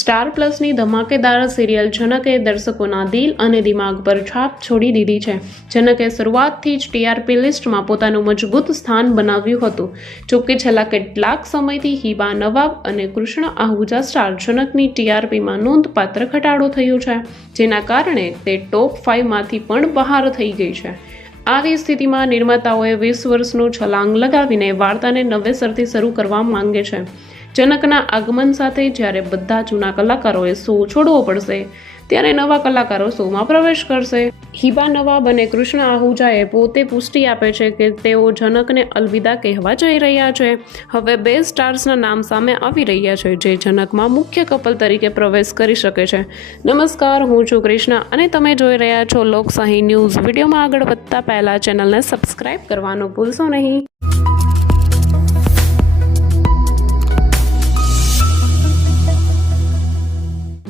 Star પ્લસની ધમાકેદાર serial જનકે દર્શકોના દિલ અને દિમાગ પર છાપ છોડી દીધી છે. જનકે શરૂઆતથી જ ટીઆરપી લિસ્ટમાં પોતાનું મજબૂત સ્થાન બનાવ્યું હતું. જોકે છેલ્લા કેટલાક સમયથી હિબા નવાબ અને કૃષ્ણ આહુજા સ્ટાર જનકની ટીઆરપીમાં નોંધપાત્ર ઘટાડો થયો છે, જેના કારણે તે ટોપ 5માંથી પણ બહાર થઈ ગઈ છે. આવી સ્થિતિમાં નિર્માતાઓએ 20 વર્ષનું છલાંગ લગાવીને વાર્તાને નવેસરથી શરૂ કરવા માંગે છે. જનકના આગમન સાથે જ્યારે બધા જૂના કલાકારોએ શો છોડવો પડશે, ત્યારે નવા કલાકારો શોમાં પ્રવેશ કરશે. હિબા નવાબ અને કૃષ્ણ આહુજાએ પોતે પુષ્ટિ આપે છે કે તેઓ જનકને અલવિદા કહેવા જઈ રહ્યા છે. હવે 2 સ્ટાર્સના નામ સામે આવી રહ્યા છે, જે જનકમાં મુખ્ય કપલ તરીકે પ્રવેશ કરી શકે છે. નમસ્કાર, હું છું કૃષ્ણા અને તમે જોઈ રહ્યા છો લોકશાહી ન્યૂઝ. વિડીયોમાં આગળ વધતા પહેલા ચેનલને સબસ્ક્રાઇબ કરવાનું ભૂલશો નહીં.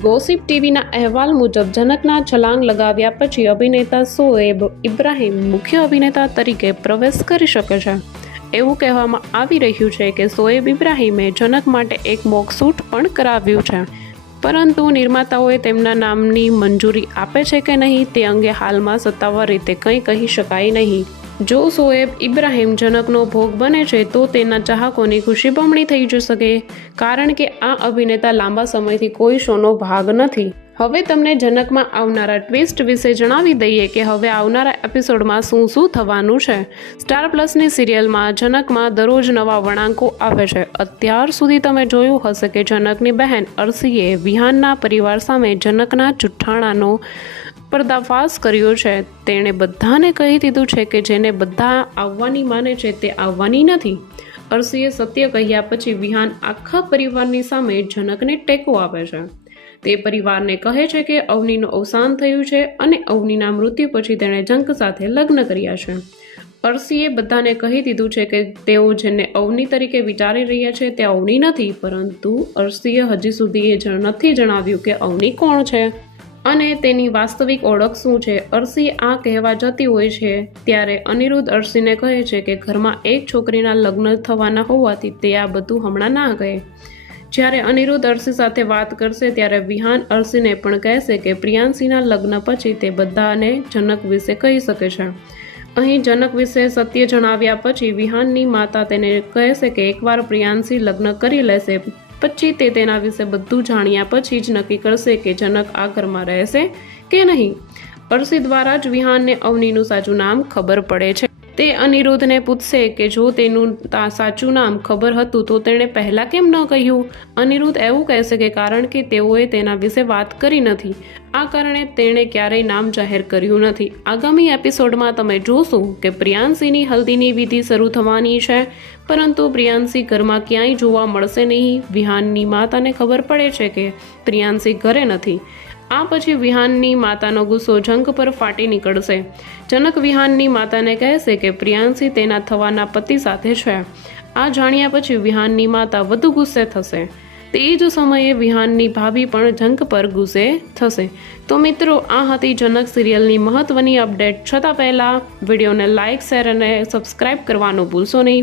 ગોસિપ ટીવીના અહેવાલ મુજબ જનકના છલાંગ લગાવ્યા પછી અભિનેતા શોએબ ઇબ્રાહિમ મુખ્ય અભિનેતા તરીકે પ્રવેશ કરી શકે છે. એવું કહેવામાં આવી રહ્યું છે કે શોએબ ઇબ્રાહિમે જનક માટે એક મોક શૂટ પણ કરાવ્યું છે, પરંતુ નિર્માતાઓએ તેમના નામની મંજૂરી આપે છે કે નહીં તે અંગે હાલમાં સત્તાવાર રીતે કંઈ કહી શકાય નહીં. જો શોએબ ઇબ્રાહિમ જનકનો ભોગ બને છે તો તેના ચાહકોની ખુશી બમણી થઈ જશે, કારણ કે આ અભિનેતા લાંબા સમયથી કોઈ શોનો ભાગ નથી. હવે તમને જનકમાં આવનારા ટ્વિસ્ટ વિશે જણાવી દઈએ કે હવે આવનારા એપિસોડમાં શું થવાનું છે. સ્ટાર પ્લસની સિરિયલમાં જનકમાં દરરોજ નવા વળાંકો આવે છે. અત્યાર સુધી તમે જોયું હશે કે જનકની બહેન અર્શીએ વિહાનના પરિવાર સામે જનકના જુઠ્ઠાણાનો પર્દાફાશ કર્યો છે. તેણે બધાને કહી દીધું છે કે જેને બધા આવવાની માને છે તે આવવાની નથી. અર્શીએ સત્ય કહ્યા પછી વિહાન આખા પરિવારની સામે જનકને ટેકો આપે છે. તે પરિવારને કહે છે કે અવનીનું અવસાન થયું છે અને અવનીના મૃત્યુ પછી તેણે જંક સાથે લગ્ન કર્યા છે. અર્શીએ બધાને કહી દીધું છે કે તેઓ જેને અવની તરીકે વિચારી રહ્યા છે તે અવની નથી, પરંતુ અર્શીએ હજી સુધી નથી જણાવ્યું કે અવની કોણ છે અને તેની વાસ્તવિક ઓળખ શું છે. અર્શી આ કહેવા જતી હોય છે ત્યારે અનિરુદ્ધ અર્શીને કહે છે કે ઘરમાં એક છોકરીના લગ્ન થવાના હોવાથી તે આ બધું હમણાં ના કહે. જ્યારે અનિરુદ્ધ અર્શી સાથે વાત કરશે ત્યારે વિહાન અર્શીને પણ કહેશે કે પ્રિયાંશીના લગ્ન પછી તે બધાને જનક વિશે કહી શકે છે. અહીં જનક વિશે સત્ય જણાવ્યા પછી વિહાનની માતા તેને કહેશે કે એકવાર પ્રિયાંશી લગ્ન કરી લેશે પછી તે તેના વિશે બધું જાણ્યા પછી જ નક્કી કરશે કે જનક આ ઘરમાં રહેશે કે નહીં. અર્શી દ્વારા જ વિહાનને અવનીનું સાચું નામ ખબર પડે છે. તે અનિરુદ્ધને પૂછશે કે જો તેનું સાચું નામ ખબર હતું તો તેણે પહેલાં કેમ ન કહ્યું. અનિરુદ્ધ એવું કહેશે કે કારણ કે તેઓએ તેના વિશે વાત કરી નથી, આ કારણે તેણે ક્યારેય નામ જાહેર કર્યું નથી. આગામી એપિસોડમાં તમે જોશો કે પ્રિયાંશીની હલ્દીની વિધિ શરૂ થવાની છે, પરંતુ પ્રિયાંશી ઘરમાં ક્યાંય જોવા મળશે નહીં. વિહાનની માતાને ખબર પડે છે કે પ્રિયાંશી ઘરે નથી. આ પછી વિહાનની માતાનો ગુસ્સો જંક પર ફાટી નીકળશે. જનક વિહાનની માતાને કહેશે કે પ્રિયાંશી તેના થવાના પતિ સાથે છે. આ જાણ્યા પછી વિહાનની માતા વધુ ગુસ્સે થશે. તે જ સમયે વિહાનની ભાભી પણ જંક પર ગુસ્સે થશે. તો મિત્રો, આ હતી જનક સિરિયલની મહત્વની અપડેટ. છતાં પહેલાં વિડીયોને લાઇક, શેર અને સબસ્ક્રાઇબ કરવાનું ભૂલશો નહીં.